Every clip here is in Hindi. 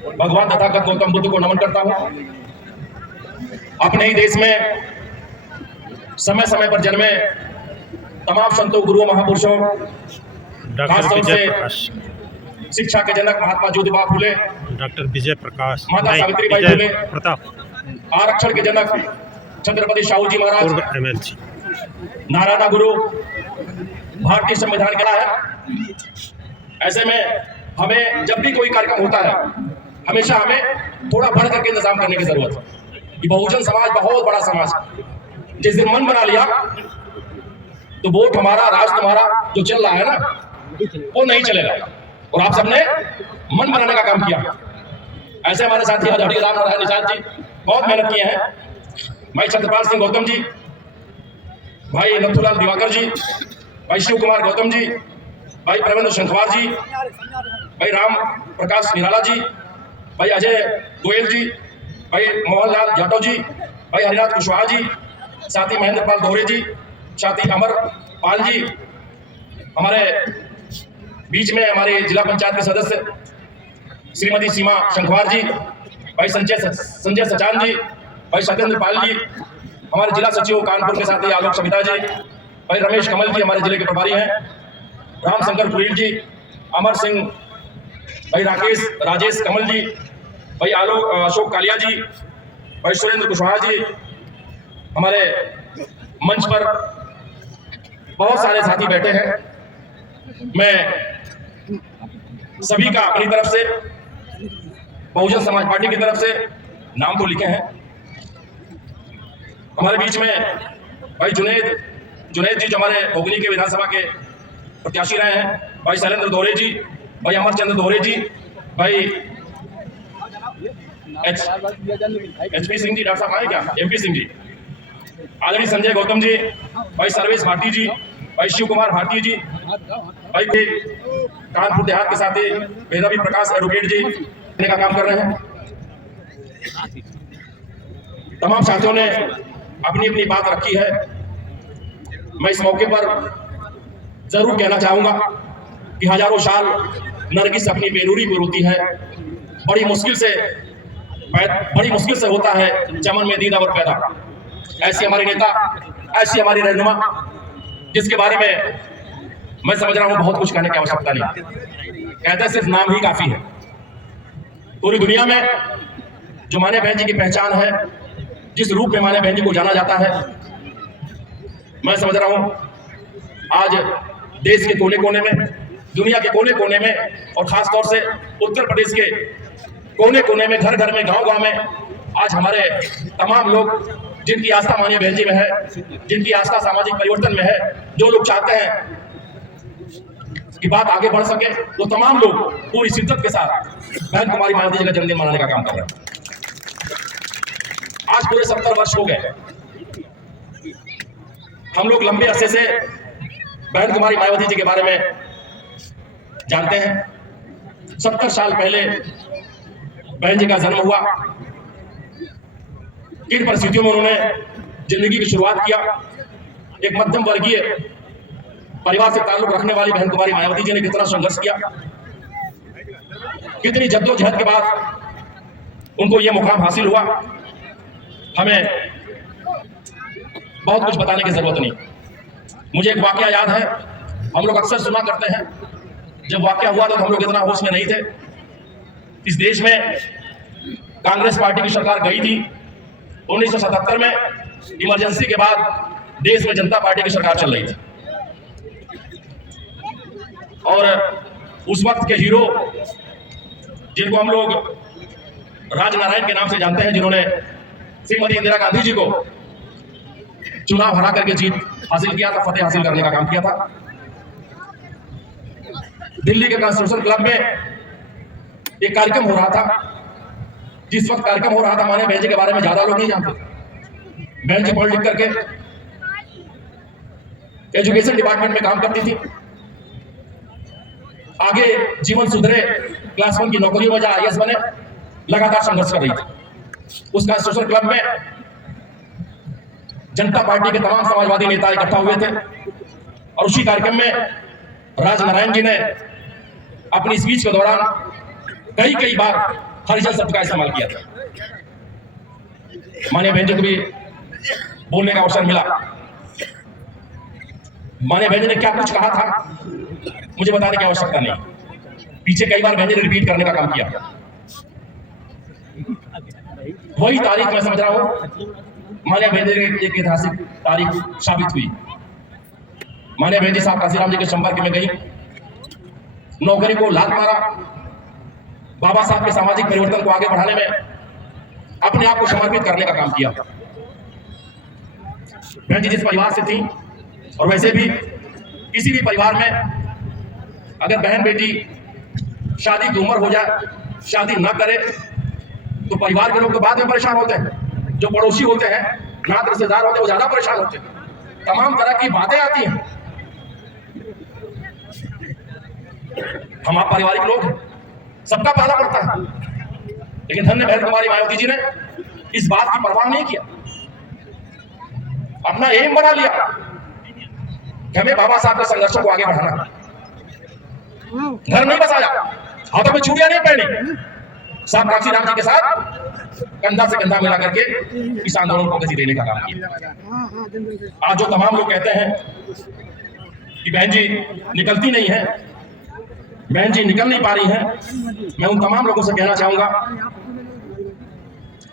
भगवान तथागत गौतम बुद्ध को नमन करता हूँ। अपने ही देश में समय समय पर जन्मे तमाम संतों, गुरुओं, महापुरुषों, खासतौर से शिक्षा के जनक महात्मा ज्योतिबा फुले, डॉक्टर विजय प्रकाश, माता सावित्रीबाई फुले, प्रताप, आरक्षण के जनक छत्रपति शाहू जी महाराज, MLC, नारायण गुरु, भारतीय संविधान का है। ऐसे में हमें जब भी कोई कार्यक्रम होता है, हमेशा हमें थोड़ा बढ़ करके इंतजाम करने की जरूरत है। कि बहुजन समाज बहुत बड़ा समाज है। जिस दिन मन बना लिया तो वोट हमारा, राज तुम्हारा जो चल रहा है ना, वो नहीं चलेगा। और आप सबने मन बनाने का काम किया। ऐसे हमारे साथी आदरणीय राम नारायण निषाद जी बहुत मेहनत किए हैं। भाई छत्रपाल सिंह गौतम जी, भाई नथुलाल दिवाकर जी, भाई शिव कुमार गौतम जी, भाई प्रवेंद्र शंखवार जी, भाई राम प्रकाश निराला जी, भाई अजय गोयल जी, भाई मोहनलाल जाटव जी, भाई हरिनाथ कुशवाहा जी, साथी महेंद्र पाल दोहरे जी, साथी अमर पाल जी, हमारे बीच में हमारे जिला पंचायत के सदस्य श्रीमती सीमा शंखवार जी, भाई संजय सचान जी, भाई सत्येंद्र पाल जी, हमारे जिला सचिव कानपुर के साथी आलोक सविता जी, भाई रमेश कमल जी हमारे जिले के प्रभारी हैं, राम शंकर कुरील जी, अमर सिंह, भाई राजेश कमल जी, भाई अशोक कालिया जी, भाई सुरेंद्र कुशवाहा जी, हमारे मंच पर बहुत सारे साथी बैठे हैं। मैं सभी का अपनी तरफ से, बहुजन समाज पार्टी की तरफ से नाम तो लिखे हैं। हमारे बीच में भाई जुनेद जी जो हमारे भोगनी के विधानसभा के प्रत्याशी रहे हैं, भाई शैलेंद्र दोहरे जी, भाई अमरचंद्र दोहरे जी, भाई HP सिंह जी, डॉक्टर साहब आए क्या, MP सिंह जी, आदरणीय संजय गौतम जी, भाई सर्वेश भारती जी, भाई शिव कुमार भारती जी, भाई कानपुर देहात के साथी वेदावी प्रकाश एडवोकेट जी का काम कर रहे हैं। तमाम साथियों ने अपनी अपनी बात रखी है। मैं इस मौके पर जरूर कहना चाहूंगा कि हजारों साल नरगिस अपनी बेनूरी में रोती है। बड़ी मुश्किल से होता है चमन में दीदा और पैदा। ऐसी हमारे नेता, ऐसी हमारी रहनुमा, जिसके बारे में मैं समझ रहा हूं बहुत कुछ कहने की आवश्यकता नहीं, कहते सिर्फ नाम ही काफी है। पूरी दुनिया में जो माने बहन जी की पहचान है, जिस रूप में माने बहन जी को जाना जाता है, मैं समझ रहा हूं आज देश के कोने कोने में, दुनिया के कोने कोने में, और खासतौर से उत्तर प्रदेश के कोने कोने में, घर घर में, गांव गांव में आज हमारे तमाम लोग जिनकी आस्था माननीय बहन जी में है, जिनकी आस्था सामाजिक परिवर्तन में है, जो लोग चाहते हैं कि बात आगे बढ़ सके, वो तमाम लोग पूरी शिद्दत के साथ बहन कुमारी मायावती जी का जन्मदिन मनाने का काम कर रहे हैं। आज पूरे 70 वर्ष हो गए। हम लोग लंबे अरसे से बहन कुमारी मायावती जी के बारे में जानते हैं। 70 साल पहले बहन जी का जन्म हुआ। किन परिस्थितियों में उन्होंने जिंदगी की शुरुआत किया। एक मध्यम वर्गीय परिवार से ताल्लुक रखने वाली बहन कुमारी मायावती जी ने कितना संघर्ष किया, कितनी जद्दोजहद के बाद उनको यह मुकाम हासिल हुआ। हमें बहुत कुछ बताने की जरूरत नहीं। मुझे एक वाकया याद है, हम लोग अक्सर सुना करते हैं। जब वाकया हुआ तो हम लोग इतना होश में नहीं थे। इस देश में कांग्रेस पार्टी की सरकार गई थी। 1977 में इमरजेंसी के बाद देश में जनता पार्टी की सरकार चल रही थी, और उस वक्त के हीरो जिनको हम लोग राजनारायण के नाम से जानते हैं, जिन्होंने श्रीमती इंदिरा गांधी जी को चुनाव हरा करके जीत हासिल किया था, फतेह हासिल करने का काम किया था। दिल्ली के कॉन्स्टिट्यूशन क्लब में एक कार्यक्रम हो रहा था। जिस वक्त कार्यक्रम हो रहा था, माने बहन जी के बारे में ज्यादा लोग नहीं जानते। बहन जी पढ़ लिख करके एजुकेशन डिपार्टमेंट में काम करती थी। आगे जीवन सुधरे, क्लास 1 की नौकरियों में जा IAS बने, लगातार संघर्ष कर रही थी। उस कॉन्स्टिट्यूशन क्लब में जनता पार्टी के तमाम समाजवादी नेता इकट्ठा हुए थे, और उसी कार्यक्रम में राजनारायण जी ने अपनी स्पीच के दौरान कई बार हरिजन शब्द का इस्तेमाल किया था। माननीय बहन जी को भी बोलने का अवसर मिला। माननीय बहन जी ने क्या कुछ कहा था मुझे बताने की आवश्यकता नहीं, पीछे कई बार बहन जी ने रिपीट करने का काम किया। वही तारीख मैं समझ रहा हूं माननीय बहन जी की एक ऐतिहासिक तारीख साबित हुई। माननीय बहन जी साहब काशीराम जी के संपर्क में गई, नौकरी को लात मारा, बाबा साहब के सामाजिक परिवर्तन को आगे बढ़ाने में अपने आप को समर्पित करने का काम किया। बहन जी जिस परिवार से थी, और वैसे भी किसी भी परिवार में अगर बहन बेटी शादी की उम्र हो जाए, शादी न करे, तो परिवार के लोग तो बाद में परेशान होते हैं। जो पड़ोसी होते हैं, नात रिश्तेदार होते हैं, वो ज्यादा परेशान होते हैं। तमाम तरह की बातें आती हैं। हम आप पारिवारिक लोग, सबका पाला पड़ता है, लेकिन धन्य बहन कुमारी मायावती जी ने इस बात की परवाह नहीं किया। अपना एम बना लिया कि हमें बाबा साहब के संघर्षों को आगे बढ़ाना। घर नहीं बसाया, हाथों में चूड़ियां नहीं पहनी, साहब काशीराम जी के साथ कंधा से कंधा मिला करके इस आंदोलन को गति देने का काम किया। आज जो तमाम लोग कहते हैं कि बहन जी निकलती नहीं है, बहन जी निकल नहीं पा रही हैं, मैं उन तमाम लोगों से कहना चाहूंगा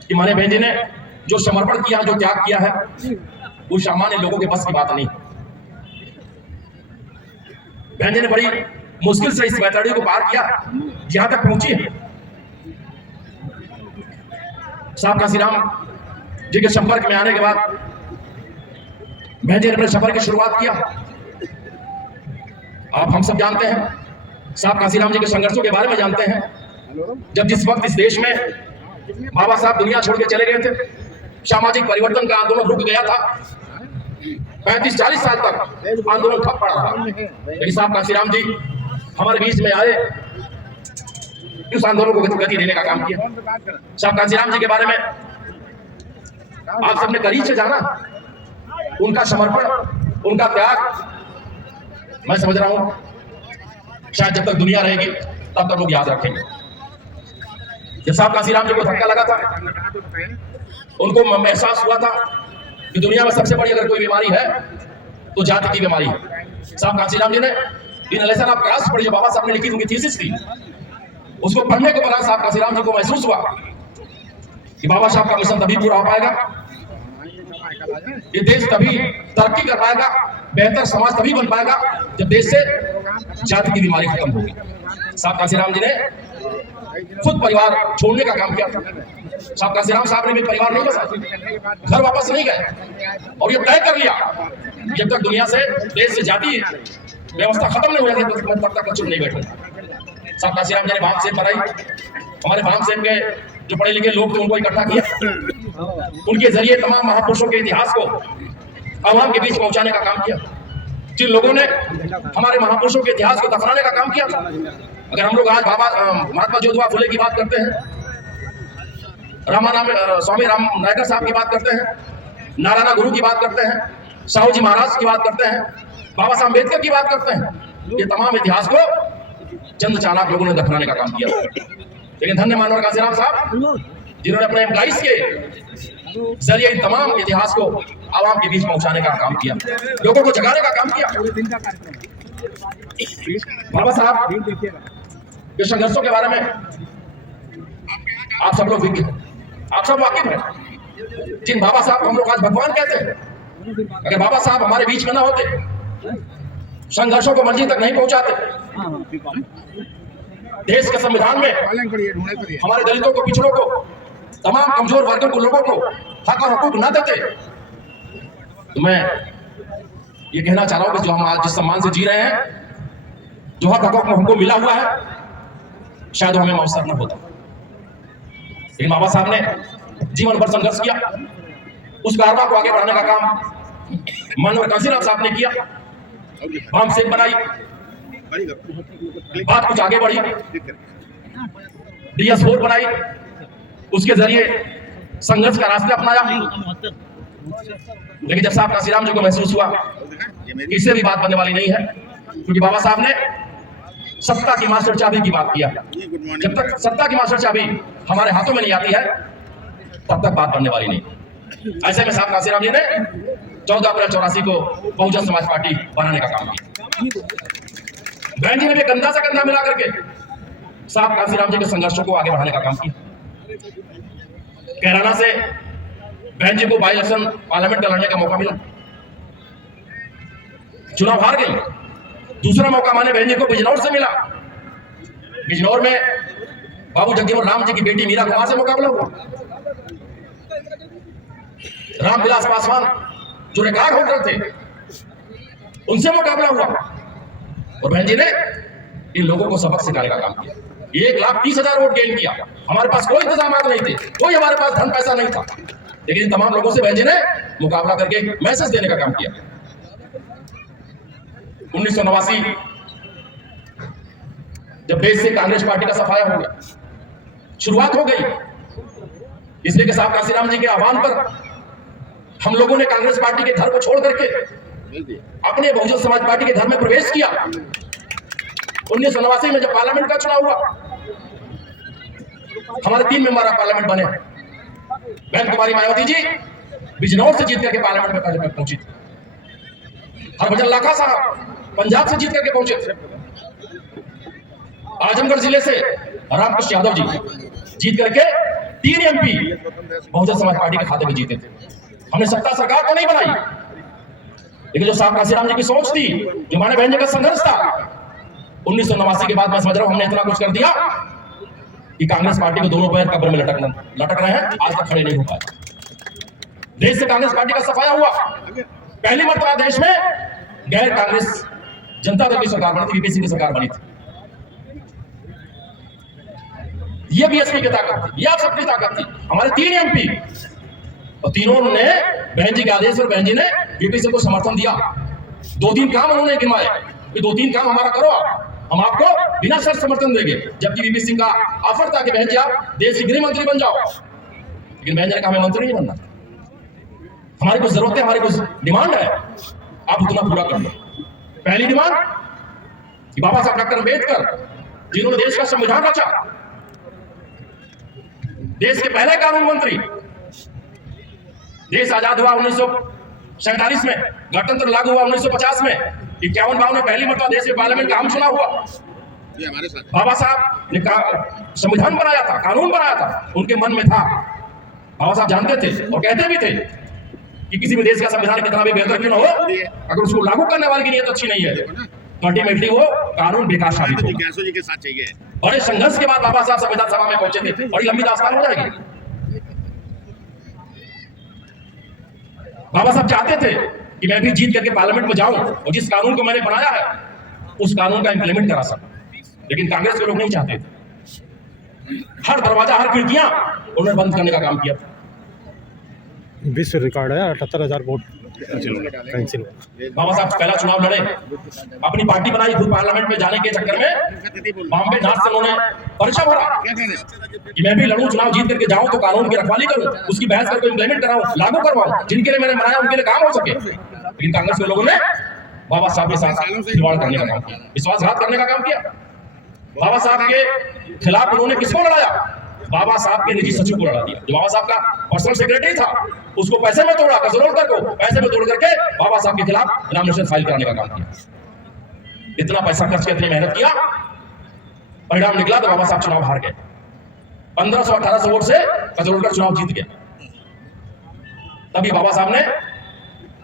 कि माने बहन जी ने जो समर्पण किया, जो त्याग किया है, वो सामान्य लोगों के बस की बात नहीं। बहन जी ने बड़ी मुश्किल से इस बैतरणी को पार किया, जहां तक पहुंची है। साहब काशीराम जी के संपर्क में आने के बाद बहन जी ने अपने सफर की शुरुआत किया। आप हम सब जानते हैं, साहब काशीराम जी के संघर्षों के बारे में जानते हैं। जब जिस वक्त इस देश में बाबा साहब दुनिया छोड़ के चले गए थे, सामाजिक परिवर्तन का आंदोलन रुक गया था। 35-40 साल तक आंदोलन ठप पड़ा रहा, लेकिन साहब काशीराम जी हमारे बीच में आए, उस आंदोलन को गति देने का काम किया। साहब काशीराम जी के बारे में आप सबने करीब से जाना, उनका समर्पण, उनका त्याग। मैं समझ रहा हूं शायद जब तक दुनिया रहेगी तब तक लोग याद रखेंगे। जब साहब काशीराम जी को धक्का लगा था, उनको एहसास हुआ था कि दुनिया में सबसे बड़ी अगर कोई बीमारी है तो जाति की बीमारी है। साहब काशीराम जी ने इनलेशन ऑफ कास्ट पढ़ी, जो बाबा साहब ने लिखी उनकी थीसिस थी, उसको पढ़ने के बाद साहब काशीराम जी को महसूस हुआ कि बाबा साहब का मिशन तभी पूरा हो पाएगा, ये देश तभी तरक्की कर पाएगा, बेहतर समाज तभी बन पाएगा जब देश से जाति की बीमारी खत्म होगी। साहब काशीराम जी ने खुद परिवार छोड़ने का काम किया था। साहब काशीराम साहब ने भी परिवार नहीं बसाया, घर वापस नहीं गए, और ये तय कर लिया जब तक दुनिया से, देश से जाति व्यवस्था खत्म नहीं हो जाती तब तक चुप नहीं बैठे। साहब काशीराम जी ने भाम सेब बनाई, हमारे भाम सेब के जो पढ़े लिखे लोग थे उनको इकट्ठा किया, उनके जरिए तमाम महापुरुषों के इतिहास को आवाम के बीच पहुंचाने का काम किया। जिन लोगों ने हमारे महापुरुषों के इतिहास को दफनाने का काम किया था, अगर हम लोग आज बाबा महात्मा ज्योतिबा फुले की बात करते हैं, स्वामी राम नायकर साहब की बात करते हैं, नारायण गुरु की बात करते हैं, साहू जी महाराज की बात करते हैं, बाबा साहब अम्बेडकर की बात करते हैं, ये तमाम इतिहास को चंद चालाक लोगों ने दफनाने का काम किया। लेकिन धन्य मानवर काशीराम साहब जिन्होंने अपने एम्प्लॉइज के जरिए इन तमाम इतिहास को आवाम के बीच पहुंचाने का काम किया, लोगों को जगाने का काम किया। बाबा साहब के संघर्षों के बारे में आप सब लोग आप सब वाकिफ हैं। जिन बाबा साहब को हम लोग आज भगवान कहते हैं, अगर बाबा साहब हमारे बीच में ना होते, संघर्षों को मंजिल तक नहीं पहुंचाते, देश के संविधान में हमारे दलितों को, पिछड़ों को, तमाम कमजोर वर्गों को, लोगों को हक और हकूक ना देते, तो मैं ये कहना चाह रहा हूं कि जो हम आज जिस सम्मान से जी रहे हैं, जो हक हकूक हमको मिला हुआ है, शायद हमें अवसर न होता। लेकिन बाबा साहब ने जीवन भर संघर्ष किया, उस कारवा को आगे बढ़ाने का काम मानवर काशीराम साहब ने किया। भाम सेब बनाई, बात कुछ आगे बढ़ी, DS4 बनाई, उसके जरिए संघर्ष का रास्ता अपनाया। लेकिन जब साहब काशीराम जी को महसूस हुआ इससे भी बात बनने वाली नहीं है, क्योंकि बाबा साहब ने सत्ता की मास्टर चाबी की बात किया। जब तक सत्ता की मास्टर चाबी हमारे हाथों में नहीं आती है तब तक बात बनने वाली नहीं। ऐसे में साहब काशीराम जी ने 14 अप्रैल 84 को बहुजन समाज पार्टी बनाने का काम किया। बहन जी ने भी कंधा से कंधा मिला करके साहब काशीराम जी के संघर्षों को आगे बढ़ाने का काम किया। कैराना से बहन जी को बाई इलेक्शन पार्लियामेंट का लड़ने का मौका मिला, चुनाव हार गई। दूसरा मौका माने बहन जी को बिजनौर से मिला। बिजनौर में बाबू जगजीवन राम जी की बेटी मीरा कुमार से मुकाबला हुआ। रामविलास पासवान जो रिकॉर्ड होल्डर थे उनसे मुकाबला हुआ और बहन जी ने इन लोगों को सबक सिखाने का काम किया। 1,30,000 वोट गेन किया। हमारे पास कोई इंतजाम नहीं थे, कोई हमारे पास धन पैसा नहीं था, लेकिन इन तमाम लोगों से बहन जी ने मुकाबला करके मैसेज देने का काम किया। 1989 जब देश से कांग्रेस पार्टी का सफाया हो गया, शुरुआत हो गई, इसलिए कि साहब काशीराम जी के आह्वान पर हम लोगों ने कांग्रेस पार्टी के घर को छोड़ करके अपने बहुजन समाज पार्टी के घर में प्रवेश किया। 1989 में जब पार्लियामेंट का चुनाव हुआ, हमारे 3 मेंबर पार्लियामेंट बने। बहन कुमारी मायावती जी बिजनौर से जीत करके पार्लियामेंट में पहुंची थी। हरभजन लाखा साहब पंजाब से जीत करके पहुंचे थे। आजमगढ़ जिले से रामकृष्ण यादव जी जीत करके 3 MP बहुजन समाज पार्टी के खाते में जीते थे। हमने सत्ता सरकार तो नहीं बनाई, लेकिन जो साहब काशीराम जी की सोच थी, जो हमारे बहन जी का संघर्ष था, 1989 के बाद मैं समझ रहा हूं हमने इतना कुछ कर दिया कि कांग्रेस पार्टी को दोनों पैर कब्र में लटक रहे हैं, आज तक खड़े नहीं हो पाए। देश से कांग्रेस पार्टी का सफाया हुआ। पहली मर्तबा देश में गैर कांग्रेस जनता दल की सरकार बनी थी, वीपी सिंह की सरकार बनी थी। ये बीएसपी की ताकत थी, ये आप सबकी ताकत थी। हमारे 3 MP और तीनों ने बहन जी के आदेश पर बहन जी ने वीपी सिंह को समर्थन दिया। 2-3 काम उन्होंने गिनवाए कि 2-3 काम हमारा करो, हम आपको बिना शर्त समर्थन देंगे। जबकि वीपी सिंह का ऑफर था कि बहन जी आप देश की गृह मंत्री बन जाओ, लेकिन बहन जी ने कहा हमें मंत्री नहीं बनना, हमारी कुछ जरूरत है, हमारी कुछ डिमांड है, आप उतना पूरा कर लो। पहली डिमांड कि बाबा साहब डॉक्टर अम्बेडकर जिन्होंने देश का संविधान रचा, देश के पहले कानून मंत्री, देश आजाद हुआ 1947 में, गणतंत्र लागू हुआ 1950 में, 51-52 में पहली मर्तबा देश के पार्लियामेंट का आम चुनाव हुआ। बाबा साहब ने संविधान बनाया था, कानून बनाया था, उनके मन में था। बाबा साहब जानते थे और कहते भी थे कि किसी भी देश का संविधान कितना भी बेहतर क्यों ना हो, अगर उसको लागू करने वाले की नीयत अच्छी नहीं है तो अल्टीमेटली वो कानून बेकार साबित होगा। बड़े संघर्ष के बाद बाबा साहब संविधान सभा में पहुंचे थे, बड़ी लंबी दास्तान हो जाएगी। बाबा साहब चाहते थे कि मैं भी जीत करके पार्लियामेंट में जाऊं और जिस कानून को मैंने बनाया है उस कानून का इंप्लीमेंट करा सकूं, लेकिन कांग्रेस के लोग नहीं चाहते थे। हर दरवाजा, हर खिड़कियां उन्होंने बंद करने का काम किया था। विश्व रिकॉर्ड है 78,000 वोट कैंसिल। बाबा साहब पहला चुनाव लड़े, अपनी पार्टी बनाई, खुद पार्लियामेंट में जाने के चक्कर में बॉम्बे नॉर्थ से उन्होंने पर्चा भरा कि मैं भी लड़ूं, चुनाव जीत करके जाऊं तो कानून की रखवाली करूं, उसकी बहस करके इंप्लीमेंट कराऊं, लागू करवाऊं, जिनके लिए मैंने बनाया उनके लिए काम हो सके। लेकिन कांग्रेस के लोगों ने बाबा साहब के साथ खिलवाड़ करने का काम किया, विश्वासघात करने का काम किया। बाबा साहब के खिलाफ उन्होंने किसको लड़ाया? बाबा साहब के निजी सचिव को लड़ा दिया। जो बाबा साहब का पर्सनल सेक्रेटरी था उसको पैसे में तोड़ा, कसरोलकर को पैसे में तोड़ करके बाबा साहब के खिलाफ नॉमिनेशन फाइल कराने का काम किया। इतना पैसा खर्च के इतनी मेहनत किया, परिणाम निकला तो बाबा साहब चुनाव हार गए। 1500-1800 वोट से कसरोलकर चुनाव जीत गया। तभी बाबा साहब ने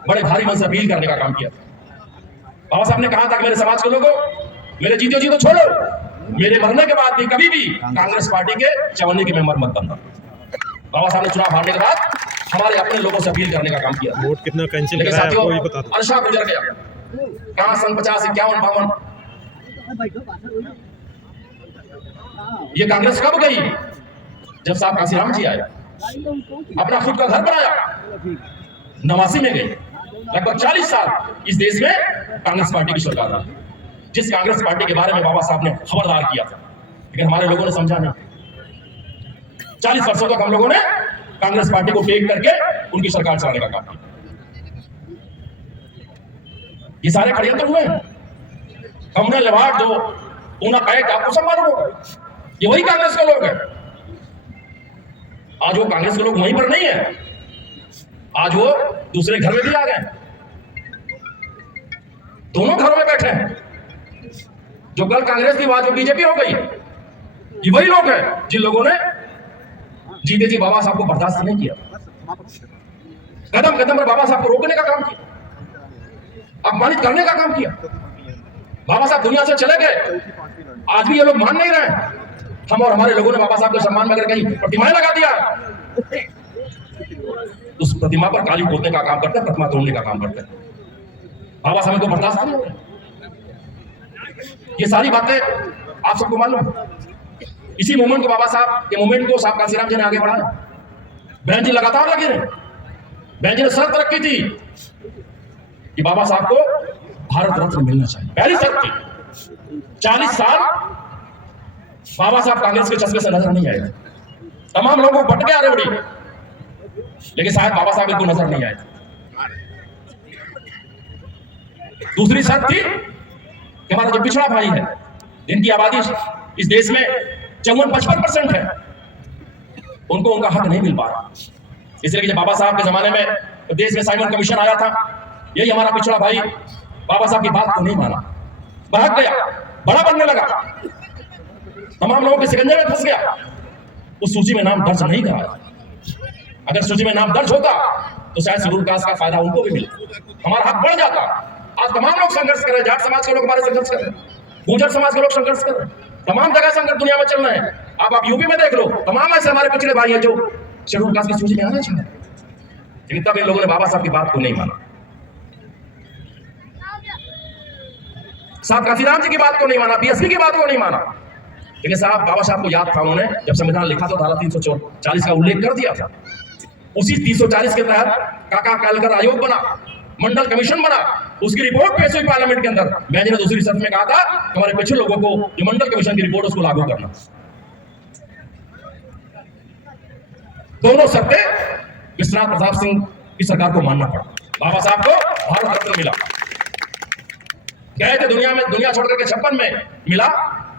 बड़े भारी मन से अपील करने का काम किया। बाबा साहब ने कहा था कि मेरे समाज के लोगों, मेरे जीतो जी तो छोड़ो, मेरे मरने के बाद भी कभी भी कांग्रेस पार्टी के चवन्नी के मेंबर मत बनना। बाबा साहब ने चुनाव हारने के बाद हमारे अपने लोगों से अपील करने का काम किया। वोट कितना कैंसिल करा है वो भी बता दो। अर्शा गुजर गया, कहां 50, 51, 52। ये कांग्रेस कब गई? जब साहब काशीराम जी आए, अपना खुद का घर बनाया, 89 में गई। लगभग 40 साल इस देश में कांग्रेस पार्टी की सरकार रही, जिस कांग्रेस पार्टी के बारे में बाबा साहब ने खबरदार किया था, लेकिन हमारे लोगों ने समझा नहीं। 40 वर्षों तक हम लोगों ने कांग्रेस पार्टी को फेंक करके उनकी सरकार चलाने का काम किया। ये सारे षड्यंत्र हुए हैं। कम्युनल अवार्ड जो पूना पैक्ट आपको सब मालूम होगा। ये वही कांग्रेस के लोग हैं। आज वो कांग्रेस के लोग वहीं पर नहीं है, आज वो दूसरे घर में भी आ गए, दोनों घरों में बैठे हैं। जो कल कांग्रेस थी आज वो बीजेपी हो गई। ये वही लोग हैं जिन लोगों ने जीते जी बाबा साहब को बर्दाश्त नहीं किया, कदम कदम पर बाबा साहब को रोकने का काम किया, अपमानित करने का काम किया। बाबा साहब दुनिया से चले गए, आज भी ये लोग मान नहीं रहे। हम और हमारे लोगों ने बाबा साहब के सम्मान में अगर कहीं प्रतिमाएं लगा दिया, उस प्रतिमा पर काली पोतने का काम करते हैं, प्रतिमा तोड़ने का काम करते हैं। बाबा साहब को बर्दाश्त नहीं हो रहा। ये सारी बातें आप सबको मालूम है। इसी मूवमेंट को बाबा साहब के मूवमेंट को साहब कांशीराम जी ने आगे बढ़ाया। बहन जी लगातार लगे रहे। बहन जी ने शर्त रखी थी कि बाबा साहब को भारत रत्न मिलना चाहिए, पहली शर्त थी। 40 साल बाबा साहब कांग्रेस के चश्मे से नजर नहीं आए। तमाम लोगों को भटके आ रहे बड़ी, लेकिन शायद बाबा साहब इनको नजर नहीं आए। दूसरी शर्त थी कि हमारा जो पिछड़ा भाई है, जिनकी आबादी इस देश में 54-55% है, उनको उनका हक नहीं मिल पा रहा। इसलिए कि जब बाबा साहब के जमाने में देश में साइमन कमीशन आया था, यही हमारा पिछड़ा भाई बाबा साहब की बात को नहीं माना, बहक गया, बड़ा बनने लगा, तमाम लोगों के शिकंजे में फंस गया। उस सूची में नाम दर्ज नहीं कराया। अगर सूची में नाम दर्ज होता तो शायद शेड्यूल कास्ट का फायदा उनको भी मिलता, हमारा हक बढ़ जाता। आज तमाम लोग संघर्ष कर रहे हैं, जाट समाज के लोग हमारे संघर्ष कर रहे हैं, गुर्जर समाज के लोग संघर्ष कर रहे हैं, तमाम जगह संघर्ष दुनिया में चल रहे हैं। आप यूपी में देख लो, तमाम ऐसे हमारे पिछड़े भाई हैं जो शेड्यूल कास्ट की सूची में आना चाहते हैं, लेकिन तब इन लोगों ने बाबा साहब की बात को नहीं माना, साहब कांशीराम जी की बात को नहीं माना, बीएसपी की बात को नहीं माना। लेकिन साहब बाबा साहब को याद था, उन्होंने जब संविधान लिखा तो धारा 340 का उल्लेख कर दिया था। उसी 340 के तहत काका कालकर आयोग बना, मंडल कमीशन बना, उसकी रिपोर्ट पेश हुई पार्लियामेंट के अंदर। मैंने दूसरी शर्त में कहा था कि हमारे पिछले लोगों को जो मंडल कमीशन की रिपोर्ट उसको लागू करना। दोनों शर्तें विश्वनाथ प्रताप सिंह की सरकार को मानना पड़ा। बाबा साहब को भारत रत्न मिला, गए थे दुनिया छोड़कर के 56 में मिला,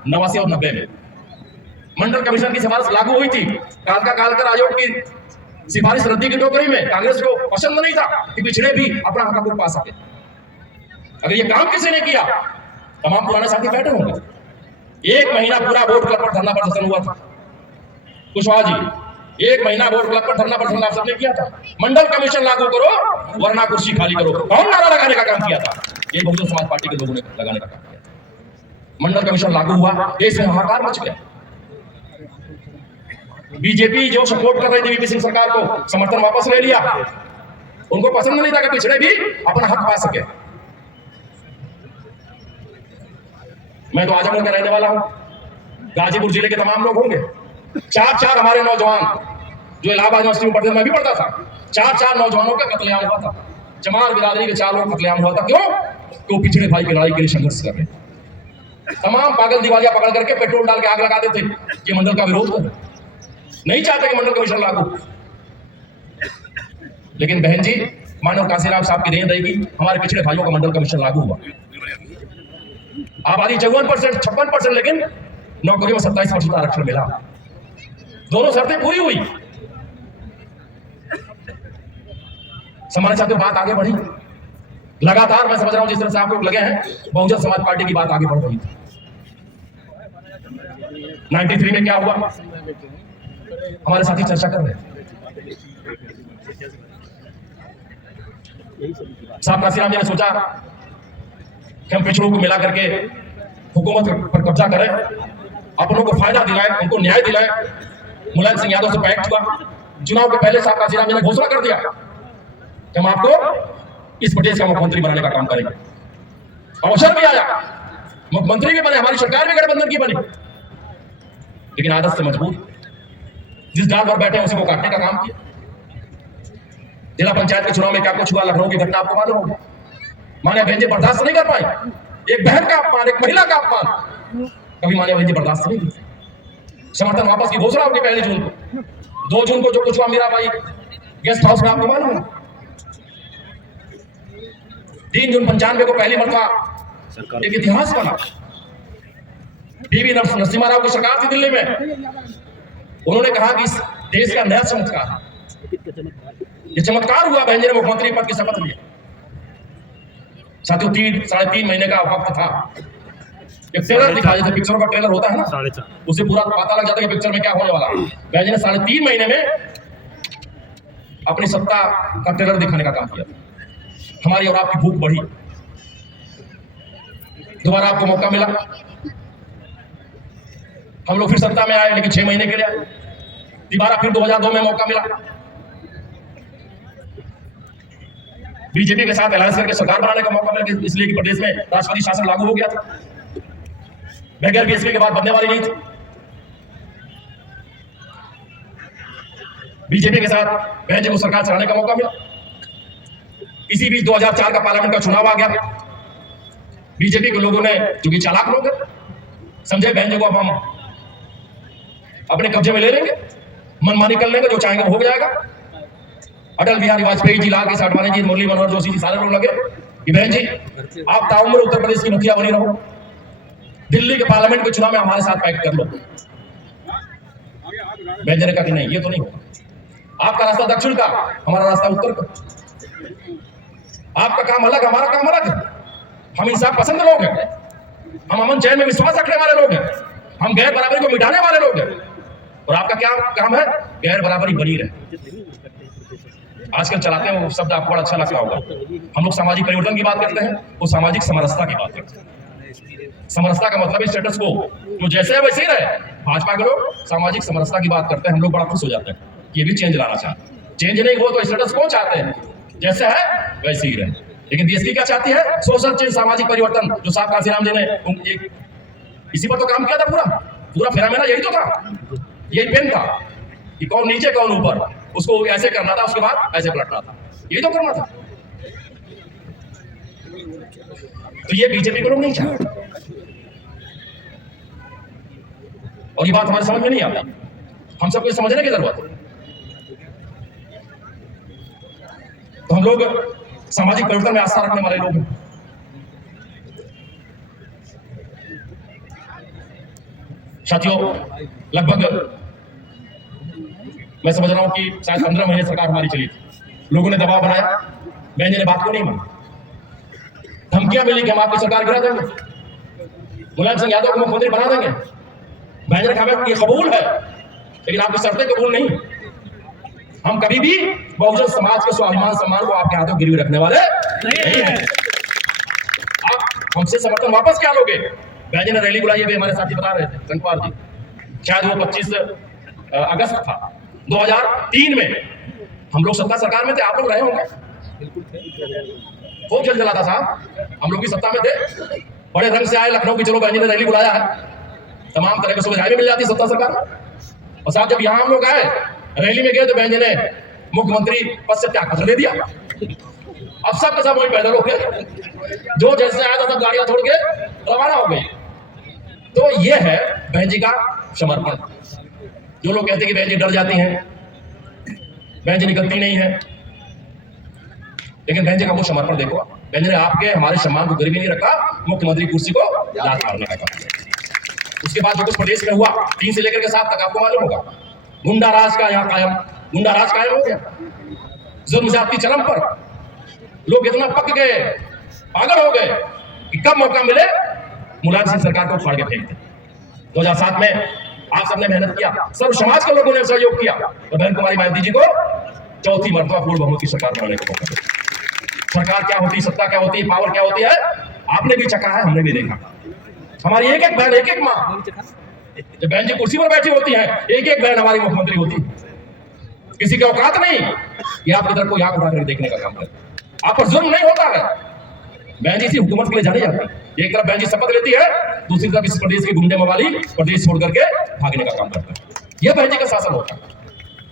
89 और 90 में मंडल कमीशन की सिफारिश लागू हुई थी। कालका कालकर आयोग की सिफारिश रद्दी की टोकरी में कांग्रेस को पसंद नहीं था कि पिछड़े भी अपना हक पा सके। अगर ये काम किसी ने किया, तमाम पुराने साथी बैठे होंगे। 1 महीना पूरा वोट क्लब पर धरना प्रदर्शन हुआ था। कुशवाहा जी 1 महीना वोट क्लब पर धरना प्रदर्शन आप सबने किया था, मंडल कमीशन लागू करो वरना कुर्सी खाली करो। कौन नारा लगाने का काम किया था? ये बहुजन समाज पार्टी के लोगों ने लगाने का काम किया था। मंडल कमीशन लागू हुआ, देश में हाहाकार मच गया। बीजेपी जो सपोर्ट कर रही थी वीपी सिंह सरकार को, समर्थन वापस ले लिया। उनको पसंद नहीं था कि पिछड़े भी अपना हक पा सके। मैं तो आजमगढ़ का रहने वाला हूं, गाजीपुर जिले के तमाम लोग होंगे। 4 हमारे नौजवान जो इलाहाबाद यूनिवर्सिटी में पढ़ते थे, मैं भी पढ़ता था, 4 नौजवानों का कत्लेआम हुआ था। चमार बिरादरी के 4 लोग कत्लेआम हुआ था। क्यों? तो पिछड़े भाई की लड़ाई के लिए संघर्ष कर रहे। तमाम पागल दिवालिया पकड़ करके पेट्रोल डाल के आग लगा देते कि मंडल का विरोध कर, नहीं चाहते कि मंडल कमीशन लागू। लेकिन बहन जी मानव कांशीराम साहब की देन रहेगी, हमारे पिछड़े भाइयों का मंडल कमीशन लागू हुआ। आबादी 54%, 56%, लेकिन नौकरियों में 27% आरक्षण मिला। दोनों शर्तें पूरी हुई। हमारे साथ बात आगे बढ़ी लगातार। मैं समझ रहा हूं जिस तरह से आप लोग लगे हैं, बहुजन समाज पार्टी की बात आगे बढ़ रही थी। 93 में क्या हुआ हमारे साथी चर्चा कर रहे हैं। साहब कांशीराम जी ने सोचा कि हम पिछड़ों को मिला करके हुकूमत पर कब्जा करें, अपनों को फायदा दिलाएं, उनको न्याय दिलाएं। मुलायम सिंह यादव से पैक्ट हुआ। चुनाव के पहले साहब कांशीराम जी ने घोषणा कर दिया कि हम आपको इस प्रदेश का मुख्यमंत्री बनाने का काम करेंगे। अवसर भी आया, मुख्यमंत्री भी बने, हमारी सरकार भी गठबंधन की बनी। लेकिन आदत से मजबूत, जिस डाल पर बैठे उसी को काटने का काम किया। जिला पंचायत के चुनाव में क्या कुछ हुआ, लखनऊ की घटना आपको मालूम होगी। माने बहन बर्दाश्त नहीं कर पाई। एक बहन का अपमान, एक महिला का अपमान कभी माने बहन बर्दाश्त नहीं की। समर्थन वापस की घोषणा होगी 1 जून को। 2 जून को जो कुछ हुआ मीराबाई गेस्ट हाउस में आपको मालूम है। 3 जून 95 को पहली मरतबा एक इतिहास बना। टीवी नरसिम्हा राव की सरकार थी दिल्ली में, उन्होंने कहा कि इस देश का नया चमत्कार, ये चमत्कार हुआ, बहन जी ने मुख्यमंत्री पद की शपथ लिया। साथियों 3-3.5 महीने का वक्त था, एक ट्रेलर दिखा, जैसे पिक्चरों का ट्रेलर होता है ना, 4.5 उसे पूरा पता लग जाता है कि पिक्चर में क्या होने वाला। बहन जी ने 3.5 महीने में अपनी सत्ता का ट्रेलर दिखाने का काम किया। हमारी और आपकी भूख बढ़ी, दोबारा आपको मौका मिला, हम लोग फिर सत्ता में आए, लेकिन 6 महीने के लिए आए, दोबारा फिर 2002 में मौका मिला, बीजेपी के साथ अलायंस करके सरकार बनाने का मौका मिला, इसलिए कि प्रदेश में राष्ट्रपति शासन लागू हो गया था, बगैर बीएसपी के बाद बनने वाली नहीं थी। बीजेपी के साथ बहन जी को सरकार चलाने का मौका मिला। इसी बीच 2004 का पार्लियामेंट का चुनाव आ गया। बीजेपी के लोगों ने, जो कि चालाक लोग हैं, समझे बहन जी को अब हम अपने कब्जे में ले लेंगे, मनमानी कर लेंगे, जो चाहेंगे हो जाएगा। अटल बिहारी वाजपेयी जी, लाल कृष्ण आडवाणी जी, मुरली मनोहर जोशी जी, सारे लोग लगे कि बहन जी आप ताउम्र उत्तर प्रदेश की मुखिया बनी रहो, दिल्ली के पार्लियामेंट के चुनाव में हमारे साथ पैक्ट कर लो। बहन जी ने कहा कि नहीं, ये तो नहीं होगा, आपका रास्ता दक्षिण का, हमारा रास्ता उत्तर का, आपका काम अलग, हमारा काम अलग है। हम इंसाफ पसंद लोग हैं, हम अमन चैन में विश्वास रखने वाले लोग हैं, हम गैर बराबरी को मिटाने वाले लोग हैं, और आपका क्या काम है? गैर बराबरी बनी रहे। आजकल चलाते हैं वो शब्द, आपको बड़ा अच्छा लगता होगा, हम लोग सामाजिक परिवर्तन की बात करते हैं, वो सामाजिक समरसता की बात करते हैं। समरसता का मतलब है स्टेटस को, जो जैसे है वैसे ही रहे। भाजपा के लोग सामाजिक समरसता की बात करते हैं, हम लोग बड़ा खुश हो जाते हैं, ये भी चेंज लाना चाहते हैं। चेंज नहीं हो तो स्टेटस कौन चाहते हैं? जैसे है वैसे ही रहे। लेकिन बीएसपी क्या चाहती है? सोशल चेंज, सामाजिक परिवर्तन, जो साहब काशीराम जी ने इसी पर तो काम किया था। पूरा फेरामेना यही तो था, यही पेन था कि कौन नीचे कौन ऊपर, उसको ऐसे करना था, उसके बाद ऐसे पलटना था, यही तो करना था। तो ये बीजेपी को लोग नहीं चाहते, और ये बात हमारे समझ में नहीं आती, हम सबको समझने की जरूरत है। तो हम लोग सामाजिक परिवर्तन में आस्था रखने वाले लोग हैं। साथियों, लगभग मैं समझ रहा हूं कि शायद 15 महीने सरकार हमारी चली थी, लोगों ने दबाव बनाया, बहन जी ने बात को नहीं माना, धमकियां मिली कि हम आपकी सरकार गिरा देंगे, मुलायम सिंह यादव को मुख्यमंत्री बना देंगे। बहन जी ने कहा ये कबूल है, लेकिन आपकी शर्तें कबूल नहीं। हम कभी भी बहुजन समाज के स्वाभिमान सम्मान को आपके हाथों गिरवी रखने वाले नहीं है। आप हमसे समर्थन वापस क्या लोगे? बहन जी ने रैली बुलाई, भी हमारे साथी बता रहे थे, संकपाल जी, शायद वो 25 अगस्त था 2003 में। हम लोग सत्ता सरकार में थे, आप लोग रहे होंगे, खूब जल जला था साहब, हम लोग भी सत्ता में थे, बड़े रंग से आए लखनऊ की, चलो बहन जी ने रैली बुलाया है, तमाम तरह की सुविधाएं भी मिल जाती सत्ता सरकार में। और साहब जब यहाँ हम लोग आए, रैली में गए, तो बहन जी ने मुख्यमंत्री पद से त्याग पत्र दे दिया। अब सब सब वही पैदल हो गए, जो जैसे आया था सब गाड़ियां छोड़ के रवाना हो गई। तो ये है बहन जी का समर्पण। जो लोग कहते हैं कि बहन जी डर जाती हैं, बहन जी निकलती नहीं है, लेकिन बहन जी का वो समर्पण देखो, बहन जी ने आपके हमारे सम्मान को गिरवी नहीं रखा, मुख्यमंत्री कुर्सी को लात मारने का काम किया। उसके बाद जो कुछ प्रदेश में हुआ 3 से लेकर के 7 तक, आपको मालूम होगा, गुंडा राज का यहाँ कायम, गुंडा राज कायम हो गया, जुल्म ज्यादती चरम पर, लोग इतना पक गए, पागल हो गए कि कब मौका मिले मुलायम सिंह सरकार को फाड़ के फेंक दे। 2007 में आप सबने मेहनत किया, सर्व समाज के लोगों ने सहयोग किया, तो बहन कुमारी मायावती जी को चौथी मर्तबा पूर्ण बहुमत की सरकार बनाने को मौका मिला। सरकार क्या होती है, सत्ता क्या होती है, पावर क्या होती है, आपने भी चखा है, हमने भी देखा। हमारी एक एक बहन, एक एक माँ, जब बहन जी कुर्सी पर बैठी होती है, एक एक बहन हमारी मुख्यमंत्री होती है। किसी की औकात नहीं कि आप इधर को आंख उठाकर देखने का काम करें। आप पर जुल्म नहीं होता है। बहन जी इसी हुकूमत के लिए जानी जाती है। एक तरफ बहन जी शपथ लेती है, दूसरी तरफ इस प्रदेश की गुंडे मवाली प्रदेश छोड़ करके भागने का काम करता है। यह बहन जी का शासन होता है।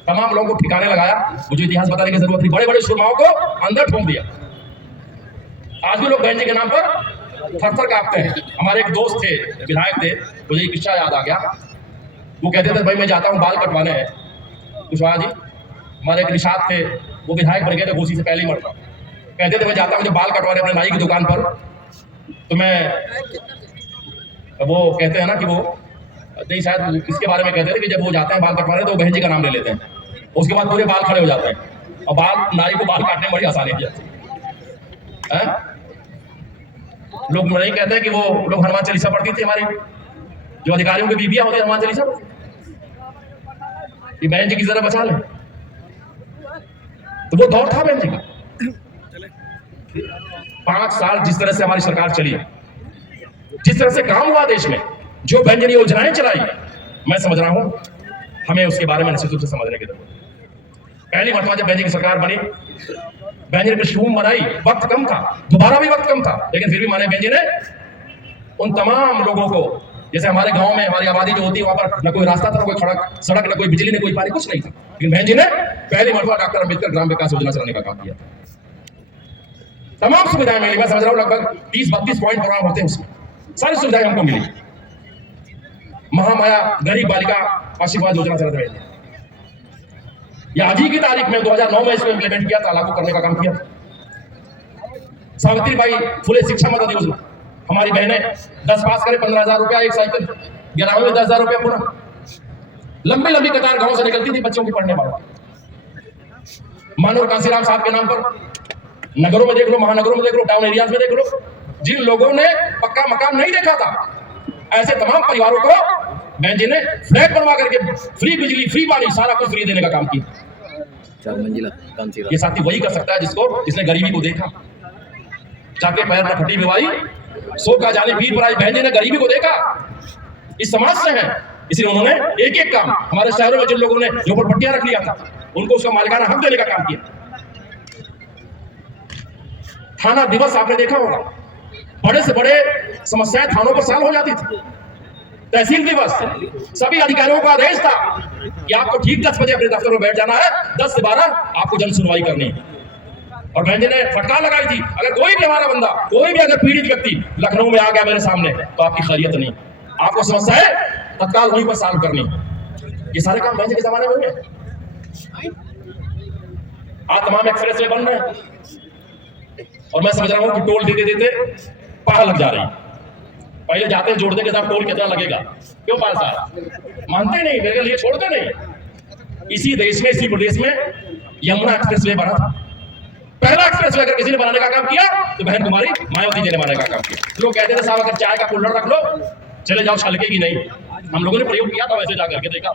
तमाम लोगों को ठिकाने लगाया, मुझे इतिहास बताने की जरूरत नहीं, बड़े बड़े सुरमाओं को अंदर ठोक दिया। आज भी लोग बहन जी के नाम पर थर-थर कांपते हैं। हमारे एक दोस्त थे, विधायक थे, मुझे एक किस्सा याद आ गया। वो कहते थे भाई मैं जाता हूँ बाल कटवाने हैं, कुशवाहा जी हमारे एक निषाद थे, वो विधायक बन गए थे घोसी से पहली मरतबा। कहते थे मैं जाता हूँ जब बाल कटवाने अपने नाई की दुकान पर, तो मैं वो कहते हैं ना कि वो नहीं, शायद इसके बारे में कहते थे कि जब वो जाते हैं बाल कटवाने तो बहन जी का नाम ले लेते हैं, उसके बाद पूरे बाल खड़े हो जाते हैं और बाल नाई को बाल काटने में बड़ी आसानी थी। लोग नहीं कहते कि वो लोग हनुमान चालीसा पढ़ती थी, हमारे जो अधिकारियों की बीबियां होती है हनुमान चालीसा कि बहन जी की जरा बचा ले। तो वो दौर था बहन जी का। 5 साल जिस तरह से हमारी सरकार चली, जिस तरह से काम हुआ देश में, जो बहन जी ने योजनाएं चलाई, मैं समझ रहा हूं हमें उसके बारे में निश्चित रूप से समझने की जरूरत है। पहली मरतबा जब बहन जी की सरकार बनी, बहन जी ने पृष्ठभूमि बनाई, वक्त कम था, दोबारा भी वक्त कम था, लेकिन फिर भी माने बहन जी ने उन तमाम लोगों को, जैसे हमारे गांव में हमारी आबादी जो होती है वहां पर न कोई रास्ता था, न कोई सड़क, न कोई बिजली, न कोई पानी, कुछ नहीं था, लेकिन बहन जी ने पहली मरतबा डॉक्टर अम्बेडकर ग्राम विकास योजना चलाने का काम किया। तमाम सुविधाएं मिली, मैं समझ रहा हूं लगभग 30-32 पॉइंट प्रोग्राम होते हैं उसमें, सारी सुविधाएं हमको मिली। महामाया गरीब बालिका आशीर्वाद योजना चल रही है, या आज ही की तारीख में 2009 में इसको इंप्लीमेंट किया था, लागू करने का काम किया। सावित्रीबाई फुले शिक्षा मदद योजना, हमारी बहनें 10 पास करें 15,000 रुपया एक साइकिल, 11वीं में 10,000 रुपया पूरा। लंबी लंबी कतार गांव से निकलती थी बच्चों की पढ़ने वाला। मानोर कांसीराम साहब के नाम पर नगरों में देख लो, महानगरों में देख लो, टाउन एरियाज में देख लो, जिन लोगों ने पक्का मकान नहीं देखा था, ऐसे तमाम परिवारों को बहन जी ने फ्लैट बनवा करके फ्री बिजली, फ्री पानी, सारा कुछ फ्री देने का काम किया। 4 मंजिला कांसीराम। ये साथी वही कर सकता है जिसने गरीबी को देखा, जाके पैर में फटी बिवाई, सो का जाने पीर पर आई। बहन जी ने गरीबी को देखा, इस समाज से है, इसलिए उन्होंने एक एक काम, हमारे शहरों में जिन लोगों ने झोपड़पट्टियां रख लिया था, उनको उसका मालिकाना हक देने का काम किया। थाना दिवस आपने देखा होगा, बड़े से बड़े समस्याएं थानों पर सॉल्व हो जाती थी। तहसील दिवस, सभी अधिकारियों का आदेश था कि आपको ठीक 10 बजे अपने दफ्तर में बैठ जाना है, 10 से 12 आपको जन सुनवाई करनी है। और बहन जी ने फटकार लगाई थी, अगर कोई भी हमारा बंदा, कोई भी अगर पीड़ित व्यक्ति लखनऊ में आ गया मेरे सामने, तो आपकी खैरियत नहीं, आपको समस्या है तत्काल वहीं पर सॉल्व करनी। ये सारे काम बहन जी के जमाने में हुए। आज तमाम एक्सप्रेस वे बन रहे हैं और मैं समझ रहा हूं कि टोल देते देते पार लग जा रही। पहले जाते जोड़ने के साथ टोल कितना लगेगा, क्यों 5 साल मानते नहीं, मेरे लिए छोड़ते नहीं। इसी देश में, इसी प्रदेश में यमुना एक्सप्रेस वे बना था। पहला एक्सप्रेस वे अगर किसी ने बनाने का काम किया तो बहन कुमारी मायावती जी ने बनाने का काम किया। लोग कहते थे साहब अगर चाय का कुल्हड़ रख लो चले जाओ, छलकेगी नहीं। हम लोगों ने प्रयोग किया था, वैसे जाकर के देखा,